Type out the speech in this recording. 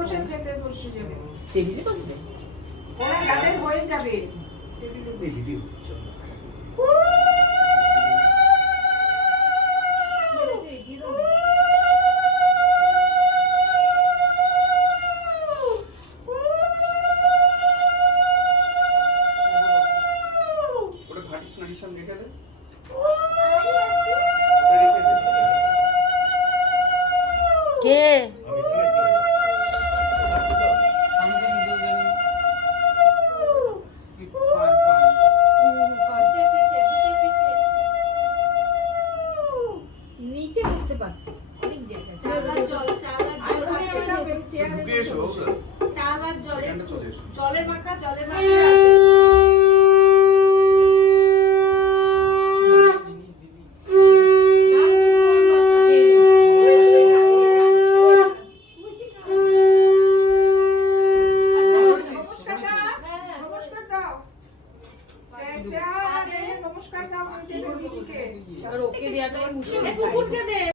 বসে খেতে বসে যাবে। টেবিলে বসবে? ওরা যাদের হয়ে যাবে। ওটা ঘাটিস না নিশান রেখে দে। কে? আমি তো নিজেও জানি। কি পান পান। নিচে করতে পারতো অনেক জায়গা। ঢুকে এসো চাল আর জলে এখানটা চলে এসো। জলের মাখা আছে। নমস্কার দাও দিদিকে। আর ওকে দেওয়াটাই মুশকিল। কুকুরকে দে।